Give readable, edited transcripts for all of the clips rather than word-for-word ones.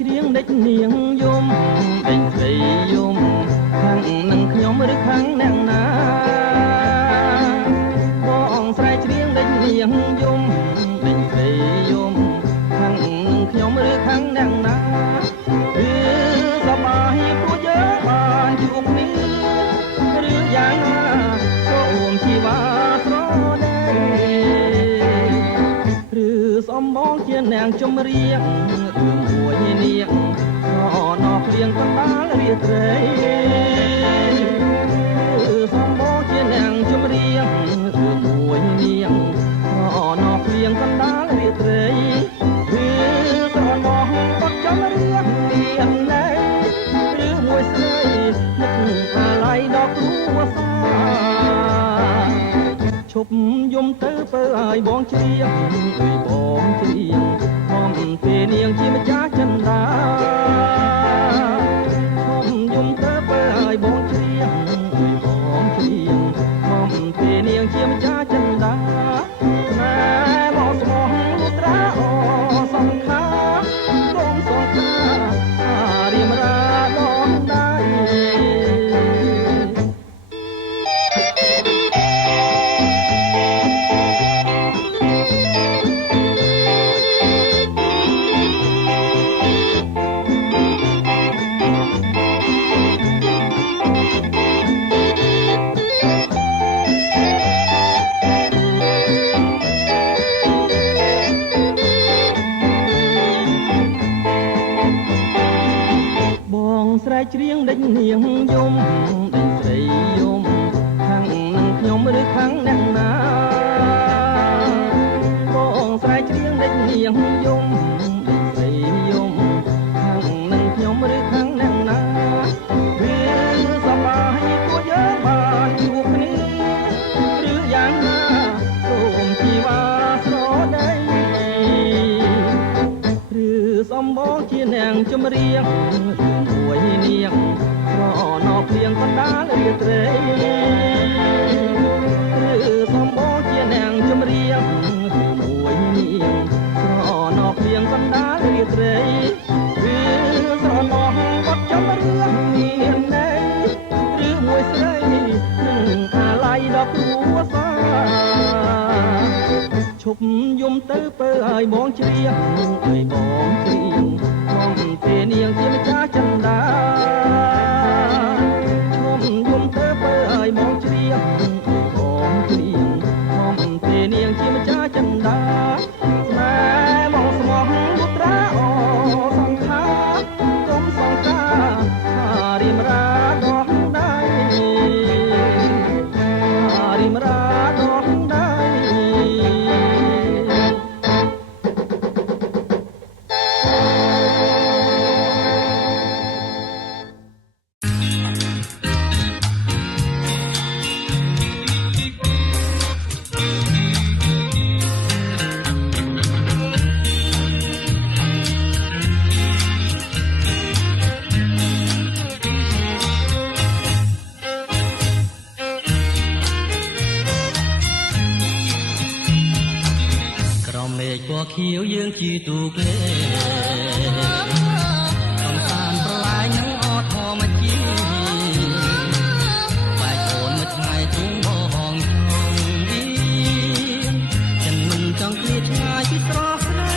ច្រៀងដេចនាងយំដេញស្រីយំខាងនឹងខ្ញុំឬខាងអ្នកណាបងស្រែកច្រៀងដេចនាងយំដេញស្រីយំខាងនឹងខ្ញុំឬខាងអ្នកណាឬសប្បាយព្រោះយើងបានជួបគ្នាឬយ៉ាងណាសូមជីវ៉ាស្រដីឬសំបងជាអ្នកចម្រៀងរឿងមួយនាងណោះព្រៀងកណ្ដាលរាត្រីសំបងជាអ្នកចម្រៀងរឿងមួយនាងណោះព្រៀងកណ្ដាលរាត្រីគឺស្រណោះបាត់ចម្រៀងមានណែឬមួយស្រីនឹកអាឡ័យដល់គ្រួសារឈប់យំទៅពើឲ្យបងច្រៀងអើយបងច្រៀងបំពេលនាងជាម្ចាស់ចិន្តាឈប់យំទៅពើឲ្យបងច្រៀងអើយបងច្រៀងបំពេលនាងជាម្ចាស់ចិន្តាណែមកស្មោះលុត្រាអសង្ខារំសង្ខារៀមរាដល់ដៃស្រែកច្រៀងដេញនាងយំដេញស្រីយំខាងនឹងខ្ញុំឬខាងអ្នកណាបងស្រែកច្រៀងដេញនាងយំដេញស្រីយំខាងនឹងខ្ញុំឬខាងអ្នកណាវាសប្បាយព្រោះយើងបានជួបគ្នាឬយ៉ាងណាសូមជីវ៉ាស្រដីឬសំបងជាអ្នកចម្រៀងមួយនាងណោះព្រៀងកណ្ដាលរាត្រីឬសំបងជាអ្នកចម្រៀងមួយនាងណោះព្រៀងកណ្ដាលរាត្រីឬស្រណោះបាត់ចម្រៀងមានន័យឬមួយស្រីនឹងអាឡ័យដល់គ្រួសារឈប់យំទៅពើឲ្យបងច្រៀងឲ្យបងច្រៀងបំពេលនាងជាម្ចាស់ចិន្តាឈប់យំទៅពើឲ្យបងច្រៀងឲ្យបងច្រៀងបំពេលនាងជាម្ចាស់ចិន្តាស្នេហ៍មកស្មោះលុត្រាអសង្ខារកុំសង្ខារៀមរាដល់ដៃរៀមរាដល់ដៃខៀវយើងជាទូកលេកំសាន្តប្រឡាយនឹងអត់ធម្មជាតិបែកអូនមួយថ្ងៃទ្រង់បងចង់ឌីចិនមិនចង់ឃ្លាតឆ្ងាយពីស្រស់ស្រី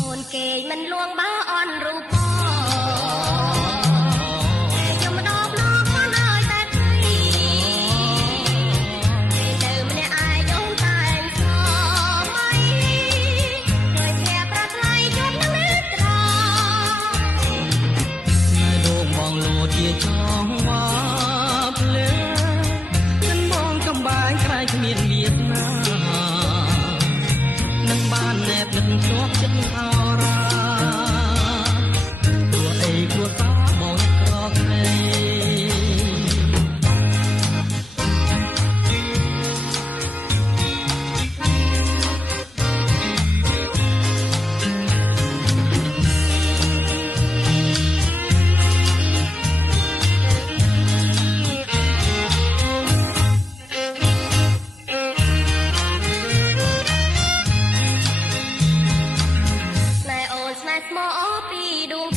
អូនគេមិនលួងបើអន់រូបចងវាភ្លើនឹងបងកំបែងក្រៃគ្មានវៀតណានឹងបានណែបនឹងជាប់ចិត្តអរ៉ា ស្មោពីដួង